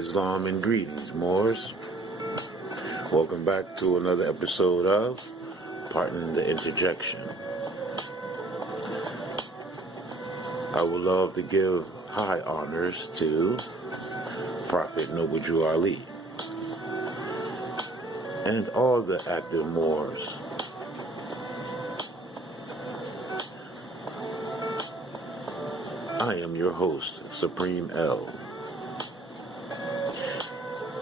Islam and greetings, Moors. Welcome back to another episode of Pardon the Interjection. I would love to give high honors to Prophet Noble Drew Ali and all the active Moors. I am your host, Supreme L.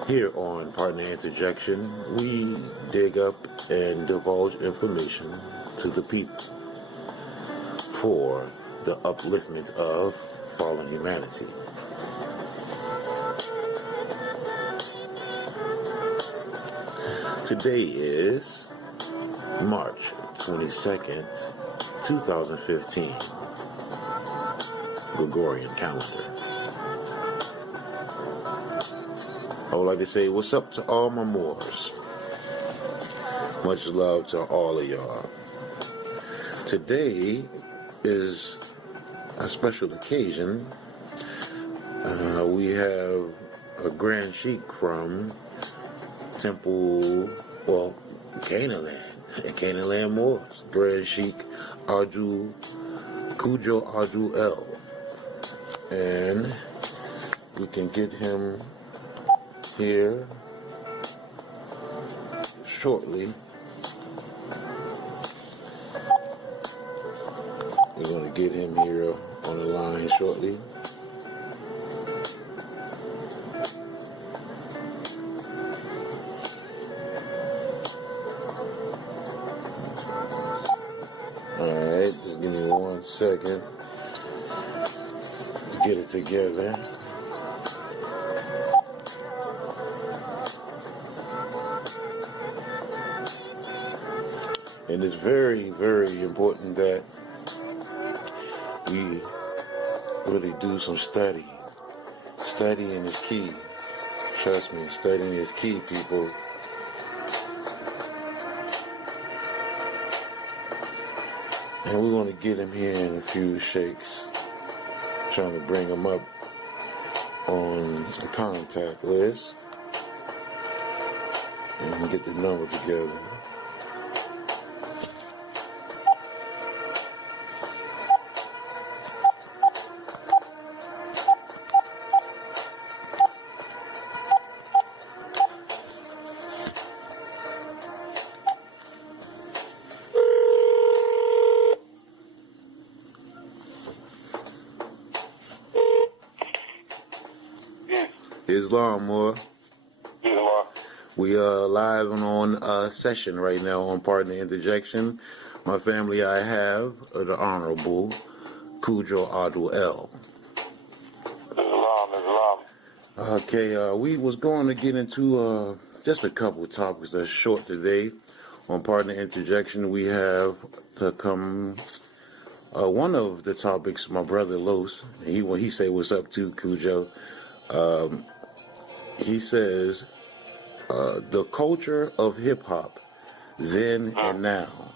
Here on Pardon the Interjection, we dig up and divulge information to the people for the upliftment of fallen humanity. Today is March 22nd, 2015, Gregorian calendar. I would like to say what's up to all my Moors. Much love to all of y'all. Today is a special occasion. We have a Grand Sheik from Canaanland Moors. Grand Sheik Bro Kudjo L. And we can get him here shortly. We're going to get him here on the line shortly. Alright, just give me 1 second to get it together. And it's very, very important that we really do some study. Studying is key. Trust me, studying is key, people. And we're going to get him here in a few shakes. Trying to bring him up on the contact list. And get the number together. Islam, Moor. We are live on session right now on Pardon the Interjection. My family, I have the Honorable Kudjo L. Islam. Okay, we was going to get into just a couple of topics that's short today. On Pardon the Interjection, we have to come one of the topics, my brother Los, he say what's up to Kudjo. He says, the culture of hip-hop, then and now.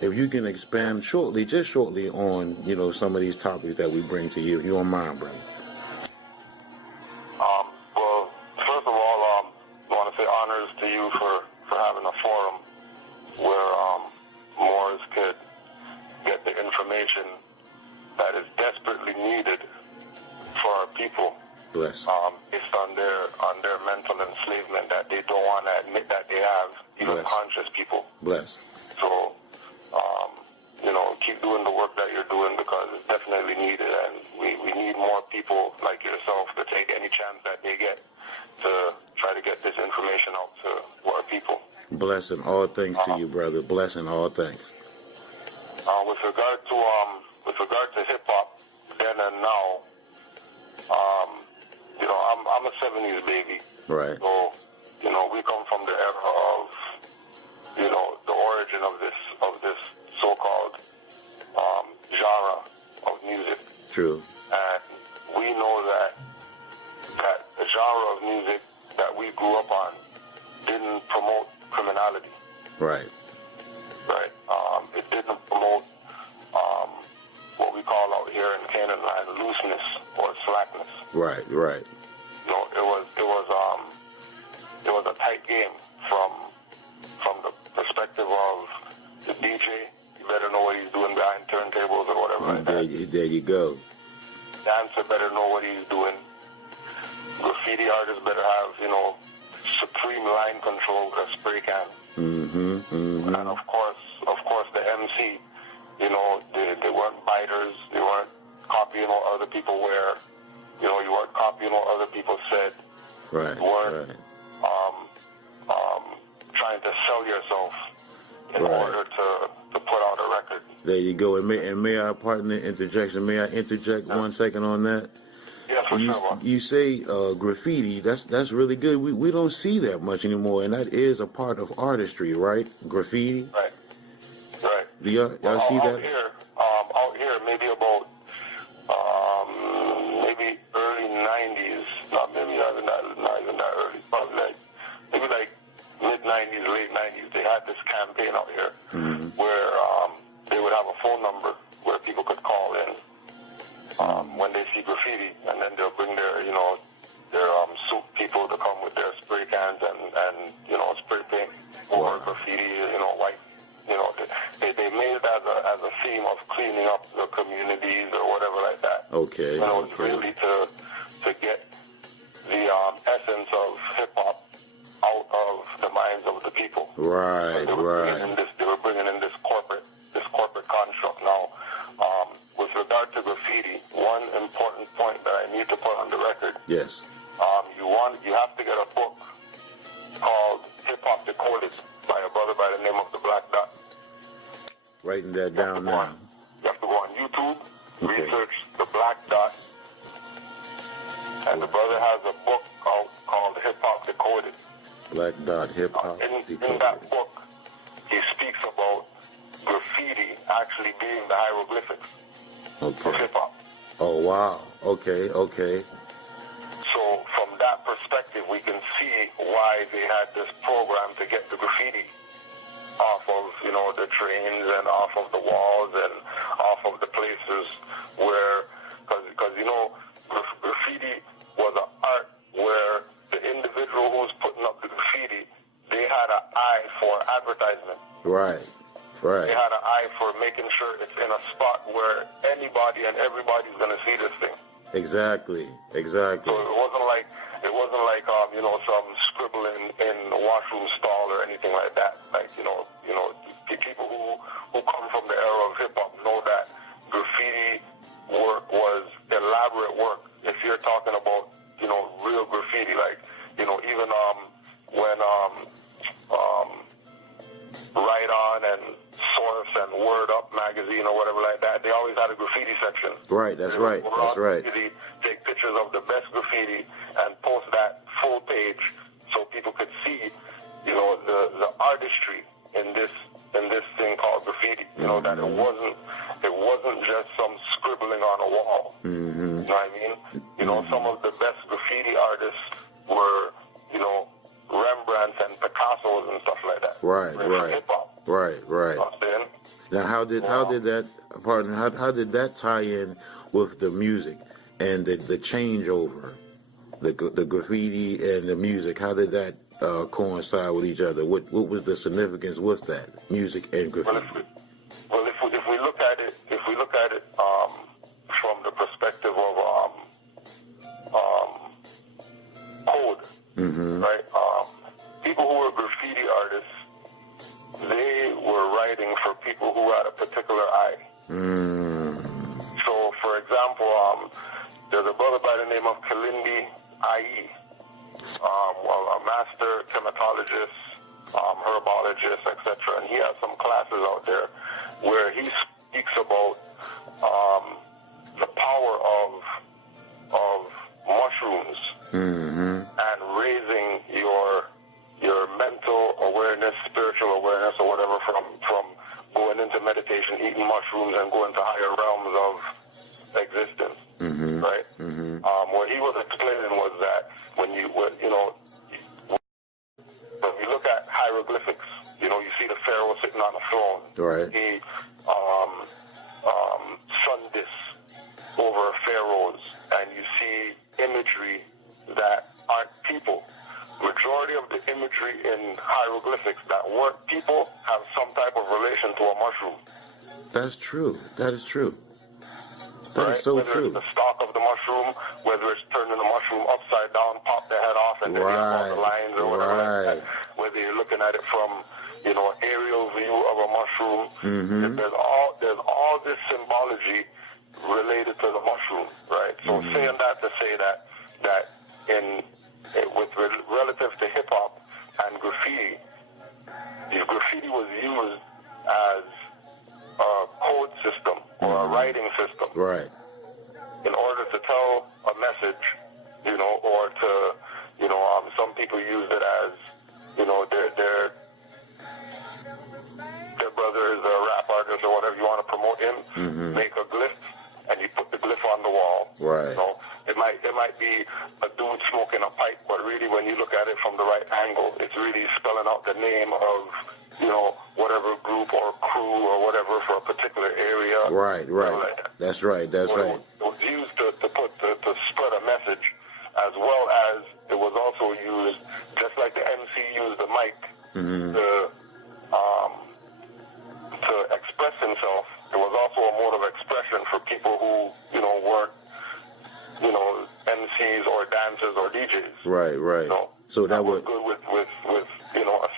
If you can expand just shortly on, some of these topics that we bring to you, if you don't mind, brother. Well, first of all, I want to say honors to you for having a forum where Moors could get the information that is desperately needed for our people. Bless. Based on their mental enslavement that they don't want to admit that they have, even conscious people. Bless. So, keep doing the work that you're doing because it's definitely needed, and we need more people like yourself to take any chance that they get to try to get this information out to our people. Blessing all things to you, brother. Blessing all things. With regard to hip hop, then and now, I'm a 70s baby. Right. So, we come from the era of, the origin of this so-called genre of music. True. And we know that the genre of music that we grew up on didn't promote criminality. Right. Right. It didn't promote what we call out here in Canaanland looseness or slackness. Right. hype game from the perspective of the DJ. You better know what he's doing behind turntables or whatever like that. There you go. Dancer better know what he's doing. Graffiti artists better have, supreme line control with a spray can. And of course, the MC, they weren't biters. They weren't copying what other people wear. You weren't copying what other people said. Right. You weren't trying to sell yourself in order to put out a record. There you go. And may I, pardon the interjection, may I interject 1 second on that? Yeah, for sure. You say graffiti. That's really good. We don't see that much anymore, and that is a part of artistry, right? Graffiti. Right. Do y'all see that? Out here, maybe about maybe early '90s. Not even that early. Probably maybe mid '90s, late '90s. They had this campaign out here where they would have a phone number where people could call in when they see graffiti, and then they'll bring their suit people to come with their spray cans and spray paint over graffiti, white. They made it as a theme of cleaning up the communities or whatever like that. Okay. And it was really to get the essence of hip hop out of the minds of the people. Right. They were bringing in this corporate construct. Now, with regard to graffiti, one important point that I need to put on the record. Yes. You have to get a book called Hip Hop Decoded by a brother by the name of the Black Dot. Writing that down now. You have to go on YouTube, research the Black Dot, and the brother has a book called Hip Hop Decoded. Black Dot Hip Hop Decoded. In that book, he speaks about graffiti actually being the hieroglyphics of hip hop. Oh wow. Okay. So from that perspective, we can see why they had this program to get the graffiti off of, the trains and off of the walls and off of the places where, because graffiti was an art where the individual who was putting up the graffiti, they had an eye for advertisement. Right. They had an eye for making sure it's in a spot where anybody and everybody's going to see this thing. Exactly. So it wasn't like some scribble in the washroom stall or anything like that. The people who come from the era of hip hop know that graffiti work was elaborate work. If you're talking about real graffiti, even when Right On and Source and Word Up magazine or whatever like that, they always had a graffiti section. Right, that's right. Graffiti, take pictures of the best graffiti and post that full page so people could see, the artistry in this thing called graffiti. That it wasn't just some scribbling on a wall. You know what I mean? Some of the best graffiti artists were, Rembrandts and Picassos and stuff like that. Right. Hip-hop. Right. You know what I'm saying? Now, how did that tie in with the music and the changeover, the graffiti and the music? How did that coincide with each other? What was the significance with that music and graffiti? Well, if we look at it from the perspective of code, right? People who were graffiti artists, they were writing for people who had a particular eye. So, for example, there's a brother by the name of Kalindi I.E., a master chematologist, herbologist, etc., and he has some classes out there where he speaks about the power of mushrooms and raising your mental awareness, spiritual awareness, or whatever from going into meditation, eating mushrooms, and going to higher realms of existence. Right? What he was explaining was that when you look at hieroglyphics, you see the pharaoh sitting on a throne. Right. He sun this over pharaohs, and you see imagery that aren't people. majority of the imagery in hieroglyphics that weren't people have some type of relation to a mushroom. That's true. That is true. That right? is so whether true. It's the stalk of the mushroom, whether it's turning the mushroom upside down, pop the head off, and then you have all the lines or whatever like that. Whether you're looking at it from, an aerial view of a mushroom, there's all this symbology related to the mushroom, right? So saying that to say that relative to hip hop and graffiti, if graffiti was used as a code system or a writing system, right, in order to tell a message, or to, some people use it as, their brother is a rap artist or whatever you want to promote him, make a glyph, and you put the glyph on the wall. Right. It might be a dude smoking a pipe, but really when you look at it from the right angle, it's really spelling out the name of, whatever group or crew or whatever for a particular area. Right. Like that. That's right. Right. It was used to spread a message, as well as it was also used, just like the MC used the mic to express himself. It was also a mode of expression for people who, weren't, MCs or dancers or DJs. Right. So that was good with a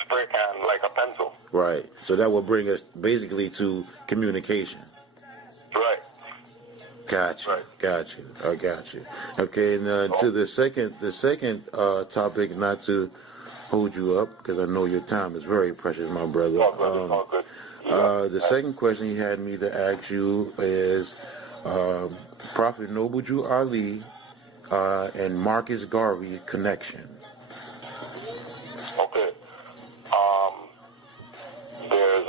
spray can like a pencil. Right. So that will bring us basically to communication. Right. Got you. Right. Got you. I got you. Okay. And to the second topic, not to hold you up because I know your time is very precious, my brother. All good. The second question he had me to ask you is Prophet Drew Ali and Marcus Garvey connection. Okay. There's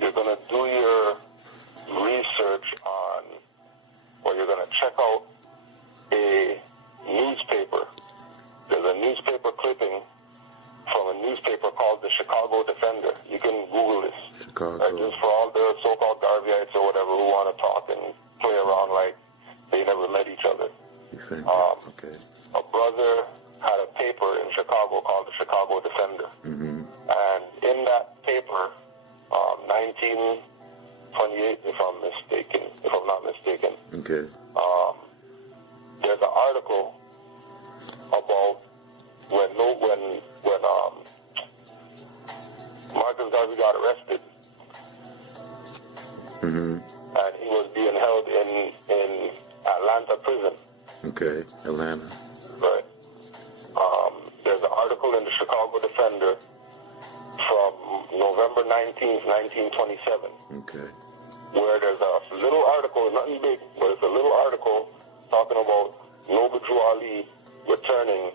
you're gonna do your research on, or you're gonna check out a newspaper. There's a newspaper clipping from a newspaper called the Chicago Defender. You can Google this. Chicago. Just for all the so-called Garveyites or whatever who want to talk and play around like they never met each other. Okay. A brother had a paper in Chicago called the Chicago Defender. And in that paper, 1928, if I'm not mistaken. Okay. There's an article about when Marcus Garvey got arrested, and he was being held in Atlanta prison. Okay, Atlanta. Right. There's an article in the Chicago Defender from November 19th, 1927. Okay. Where there's a little article, nothing big, but it's a little article talking about Drew Ali returning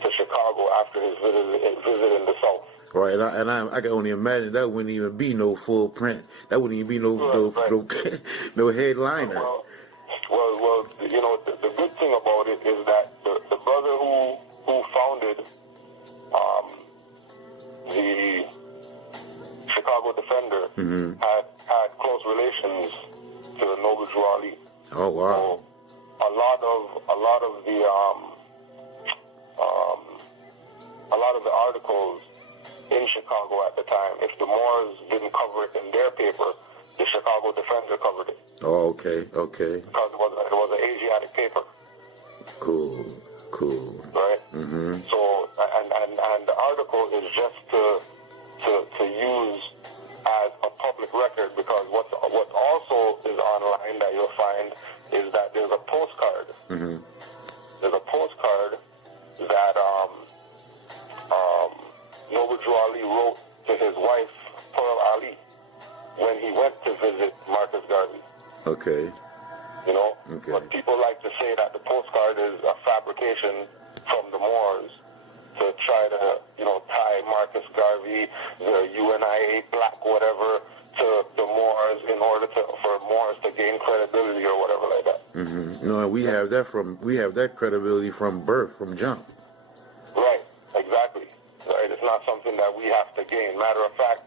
to Chicago after his visit in the South. Right, and I can only imagine that wouldn't even be no full print. That wouldn't even be no headliner. Well, the good thing about it is that the brother who founded the Chicago Defender had close relations to the Drew Ali. Oh wow! So a lot of the articles in Chicago at the time, if the Moors didn't cover it in their paper, the Chicago Defender covered it. Oh, okay. Because it was an Asiatic paper. Cool. Right. So, and the article is just to use as a public record, because what also is online that you'll find is that there's a postcard. There's a postcard that Drew Ali wrote to his wife Pearl Ali when he went to visit Marcus Garvey. Okay. Okay. But people like to say that the postcard is a fabrication from the Moors to try to, tie Marcus Garvey, the UNIA black whatever, to the Moors in order for Moors to gain credibility or whatever like that. No, we have that credibility from birth, from jump. Right, exactly. Right, it's not something that we have to gain. Matter of fact,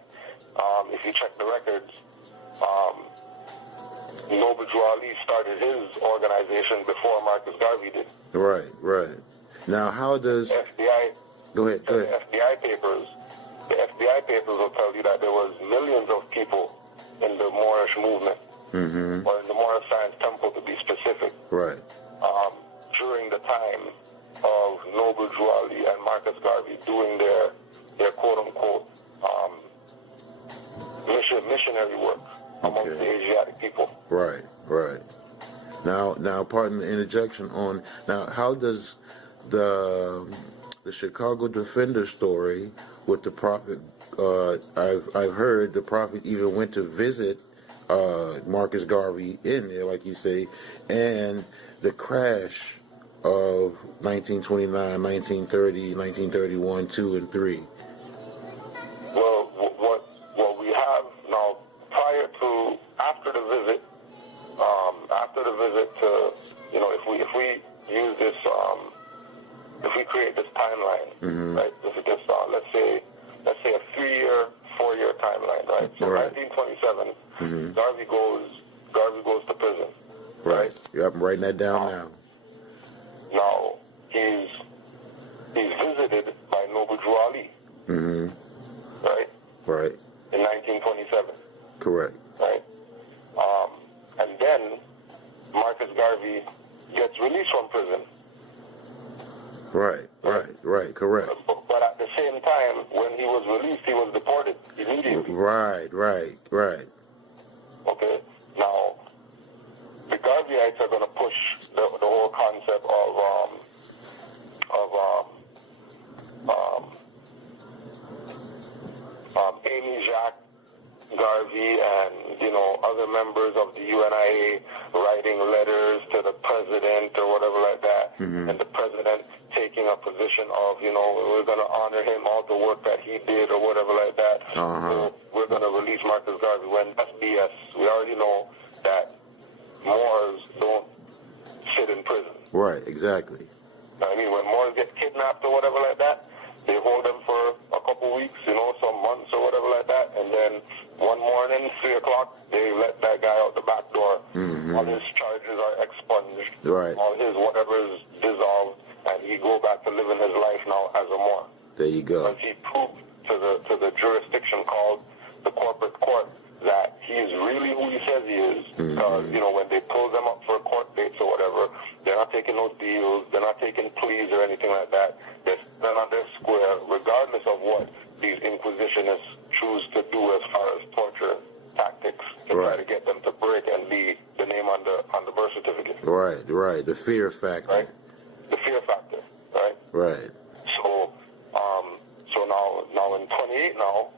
if you check the records, Drew Ali started his organization before Marcus Garvey did. Right. Now, how does FBI? go ahead? Go ahead. The FBI papers will tell you that there was millions of people in the Moorish movement, or in the Moorish Science Temple to be specific. Right. During the time of Noble Drew Ali and Marcus Garvey doing their quote-unquote missionary work amongst the Asiatic people. Right, right. Now, pardon the interjection on. Now, how does the Chicago Defender story with the Prophet? I've heard the Prophet even went to visit Marcus Garvey in there, like you say, and the crash of 1929, 1930, 1931, 2 and 3. Well, what we have now, after the visit to, if we use this, if we create this timeline, right? Let's say a 4-year timeline, right? So 1927, Garvey goes to prison, right? Yep, I'm writing that down now. Now he's visited by Noble Drew Ali, right? Right. In 1927. Correct. Right. And then Marcus Garvey gets released from prison. Right, correct. But at the same time, when he was released, he was deported immediately. Right. Okay. Now, the Garveyites are going to push the whole concept of Amy Jacques Garvey and, other members of the UNIA writing letters to the president or whatever like that, and the president taking a position of, we're going to honor him, all the work that he did or whatever like that. So we're going to release Marcus Garvey, when that's BS. We already know that Moors don't sit in prison. Right, exactly. I mean, when Moors get kidnapped or whatever like that, they hold them for a couple weeks, some months or whatever like that, and then one morning, 3 o'clock, they let that guy out the back door. All his charges are expunged. Right. All his whatever is dissolved, and he go back to living his life now as a Moor. There you go. Because he proved to the jurisdiction called the corporate court that he is really who he says he is. Because, when they pull them up for court dates or whatever, they're not taking no deals, they're not taking pleas or anything like that. They're on their square, regardless of what these inquisitionists choose to do as far as torture tactics to try to get them to break and leave the name on the birth certificate. Right. The fear factor. Right? The fear factor, right? Right. So now in 28 now,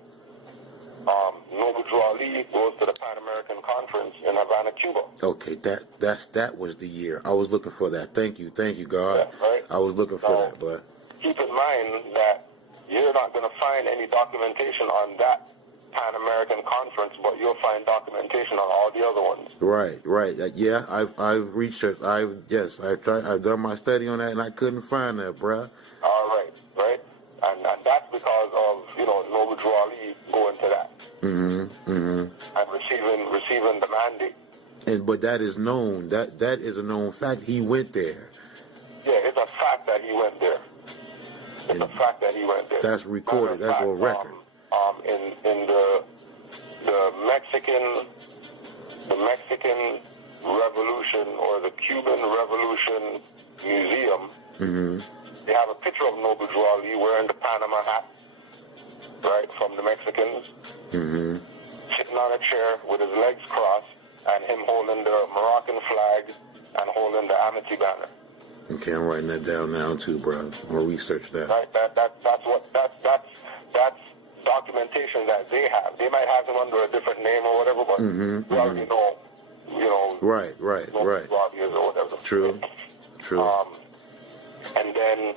Noble Drew Ali goes to the Pan American Conference in Havana, Cuba. Okay, that was the year. I was looking for that. Thank you, God. Yeah, right? I was looking for that, but keep in mind that you're not going to find any documentation on that Pan American Conference, but you'll find documentation on all the other ones. Right. Yeah, I've researched. I've done my study on that, and I couldn't find that, bruh. All right. And that's because of Noble Drew Ali going to that. And receiving the mandate. But that is known. That is a known fact. He went there. Yeah, it's a fact that he went there. It's a fact that he went there. That's recorded. That's on record. In the Mexican Revolution or the Cuban Revolution Museum, they have a picture of Noble Drew Ali wearing the Panama hat, right, from the Mexicans, sitting on a chair with his legs crossed, and him holding the Moroccan flag and holding the Amity banner. Okay, I'm writing that down now too, bro. I'm gonna research that. Right, that's documentation that they have. They might have him under a different name or whatever, but we already know, Right. Robbie or whatever. True. And then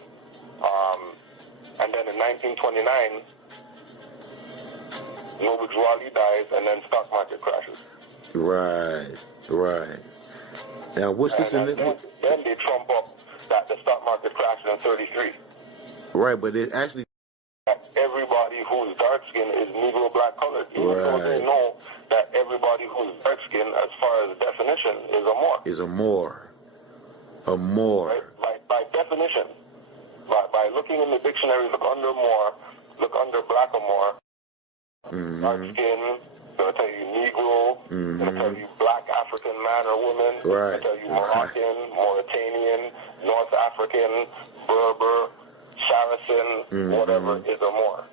in 1929, Noble Drew Ali dies, and then stock market crashes. Right. Now, what's this in it? Then they trump up that the stock market crashed in 33. Right, but it actually... Everybody who's dark-skinned is Negro black colored. Even though they know that everybody who's dark-skinned, as far as definition, is a Moor. A Moor. Right? By definition. by looking in the dictionary, look under Moor, look under Black or Moor, dark skin, gonna tell you Negro, gonna tell you Black African man or woman, Right. gonna tell you Moroccan, Mauritanian, North African, Berber, Saracen, whatever is a Moor.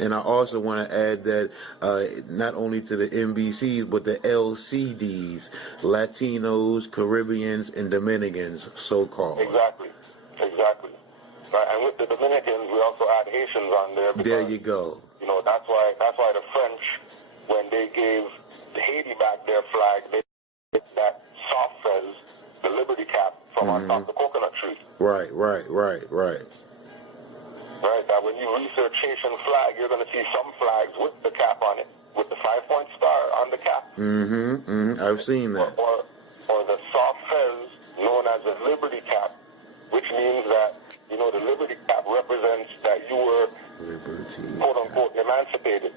And I also want to add that not only to the MBCs, but the LCDs, Latinos, Caribbeans, and Dominicans, so-called. Exactly. Right. And with the Dominicans, we also add Haitians on there. Because, there you go. You know, that's why the French, when they gave Haiti back their flag, they did that soft fez, the Liberty cap from on top of the coconut tree. Right. Right, that when you research Haitian flag, you're going to see some flags with the cap on it, with the 5-point star on the cap. I've seen that. Or the soft fez, known as the Liberty cap, which means that, you know, the Liberty cap represents that you were, quote-unquote, emancipated.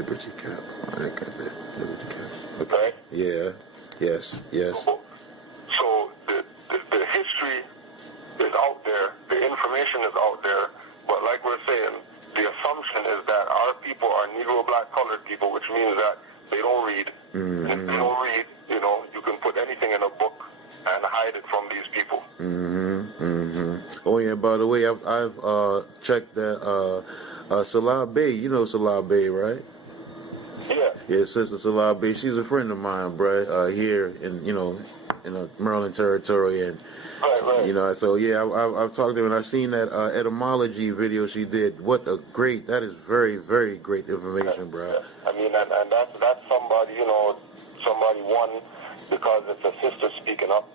Liberty cap. I got that. Liberty cap. Okay. Right? Yeah. Yes. So the history is out there, the information is out there, but like we're saying, the assumption is that our people are Negro, Black, colored people, which means that they don't read. And if they don't read, you know, you can put anything in a book and hide it from these people. Oh yeah. By the way, I've checked that Salah Bay. You know Salah Bay, right? Yeah. Yeah, Sister Salah Bay. She's a friend of mine, bro. Here in the Maryland territory, and Right. you know, so yeah, I've talked to her and I've seen that etymology video she did. That is very, very great information, bro. Yeah. I mean, and that's somebody, you know, one, because it's a sister speaking up,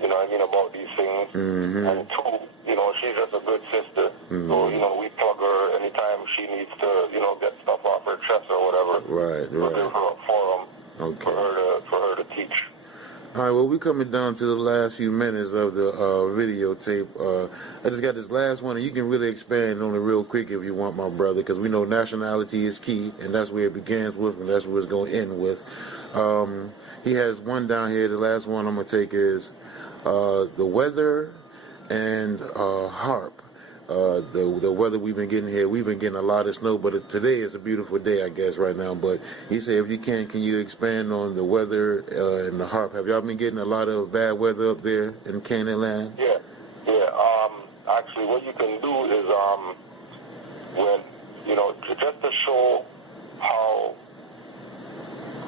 you know what I mean, about these things. And two, you know, she's just a good sister. So, you know, we plug her anytime she needs to, you know, get stuff off her chest or whatever. Right. We'll give her a forum for her to teach. All right, well, we're coming down to the last few minutes of the videotape. I just got this last one, and you can really expand on it real quick if you want, my brother, because we know nationality is key, and that's where it begins with, and that's where it's going to end with. He has one down here. The last one I'm going to take is the weather and HAARP. The weather we've been getting here, we've been getting a lot of snow, but today is a beautiful day, I guess, right now. But he said, if you can you expand on the weather and the HAARP? Have y'all been getting a lot of bad weather up there in Canaanland? Yeah. Actually, what you can do is, when, you know, just to show how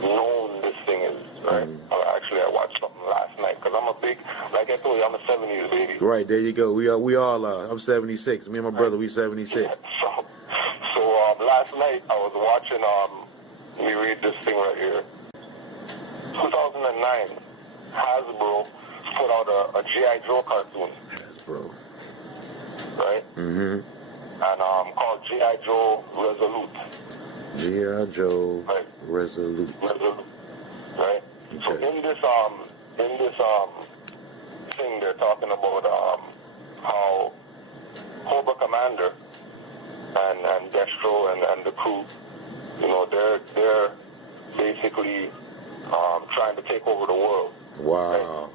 known this thing is, right? Actually, I watched something last night, because I'm a big, like I told you, I'm a 70s baby. Right, there you go. We all are. I'm 76. Me and my brother, we 76. Yeah. So last night I was watching, let me read this thing right here. 2009, Hasbro put out a G.I. Joe cartoon. Hasbro. Right? And called G.I. Joe Resolute. G.I. Joe Right. Resolute. Right? Okay. So in this thing, they're talking about how Cobra Commander and Destro and the crew, you know, they're basically trying to take over the world. Wow. Right?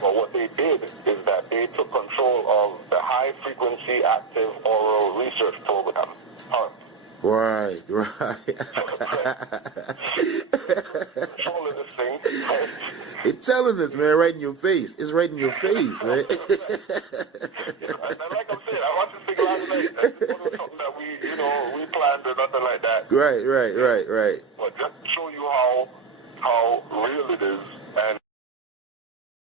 But what they did is that they took control of the High Frequency Active Oral Research Program, HAARP. Right. Controlling this thing. Right? It's telling us, man, right in your face. It's right in your face, man. And like I'm saying, I watched this thing last night. That wasn't something that we planned or nothing like that. Right. But just to show you how real it is, and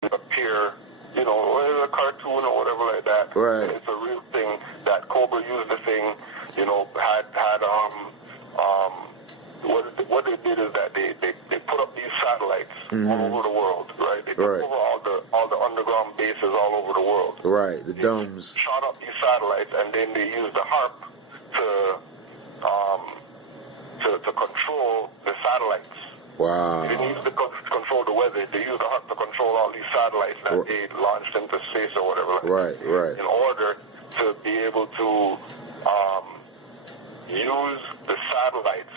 it appear, you know, whether it's a cartoon or whatever like that. Right. It's a real thing that Cobra used the thing, you know, had what they did is that they put up these satellites all over the world, right? They took over all the underground bases all over the world. Right, the domes. Shot up these satellites, and then they used the HAARP to control the satellites. Wow. They didn't use to control the weather. They used the HAARP to control all these satellites that they launched into space or whatever. Right. In order to be able to use the satellites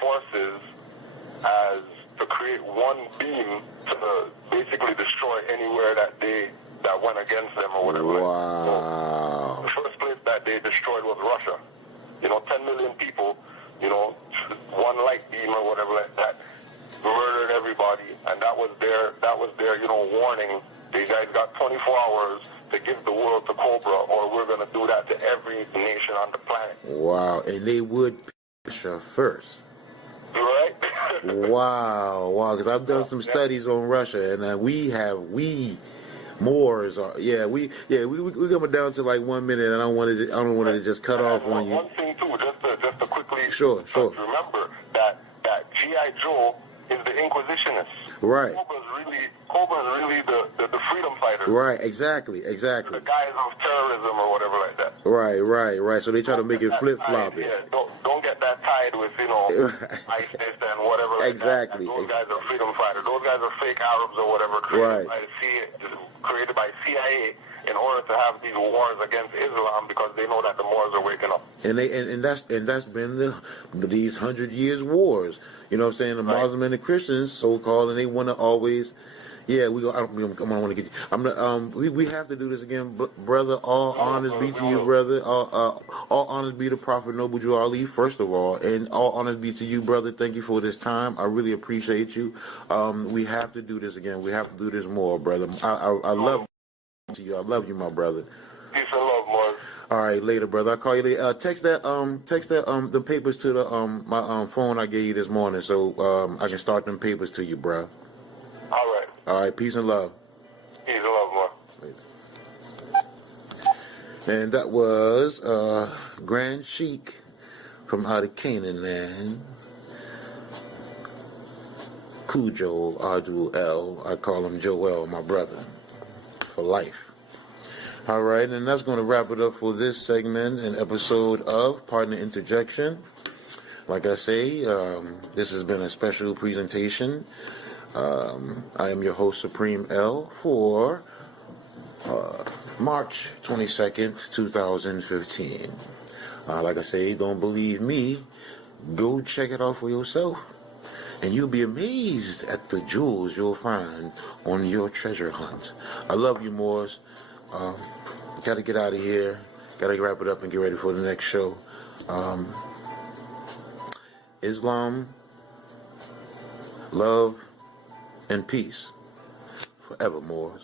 forces as to create one beam to basically destroy anywhere that they that went against them or whatever. Wow. So the first place that they destroyed was Russia. 10 million people, one light beam or whatever like that, murdered everybody, and that was their warning. These guys got 24 hours to give the world to Cobra, or we're going to do that to every nation on the planet. Wow, and they would Russia first. Right? Wow, because I've done some studies on Russia, and Moors are we coming down to like 1 minute. And I don't want to just cut off on you. One thing too, just to quickly sure. Remember that G.I. Joe is the Inquisitionist. Right. Cobra's really the freedom fighter. Right. Exactly. The guys of terrorism or whatever like that. Right. So they try to make it flip flop. Yeah. Don't get that tied with ISIS and whatever. Like exactly. That. Those guys are freedom fighters. Those guys are fake Arabs or whatever created by CIA in order to have these wars against Islam because they know that the Moors are waking up. And that's been these 100 years wars. You know what I'm saying? The Muslim and the Christians, so-called, and they want to always. Yeah, we have to do this again, brother. All honors be to you, brother. All honors be to Prophet Noble Drew Ali, first of all, and all honors be to you, brother. Thank you for this time. I really appreciate you. We have to do this again. We have to do this more, brother. I love you. I love you, my brother. Peace and love, Mark. All right, later, brother. I'll call you later. Text the papers to the my phone I gave you this morning, so I can start them papers to you, bro. All right, peace and love. Peace and love, Mark. And that was Grand Sheik from out of Canaanland. Kudjo Adul, I call him Joel, my brother, for life. All right, and that's going to wrap it up for this segment and episode of Partner Interjection. Like I say, this has been a special presentation. I am your host, Supreme L, for March 22nd, 2015. Like I say, don't believe me, go check it out for yourself, and you'll be amazed at the jewels you'll find on your treasure hunt. I love you, Moors. Got to get out of here. Got to wrap it up and get ready for the next show. Islam, love, and peace forevermore.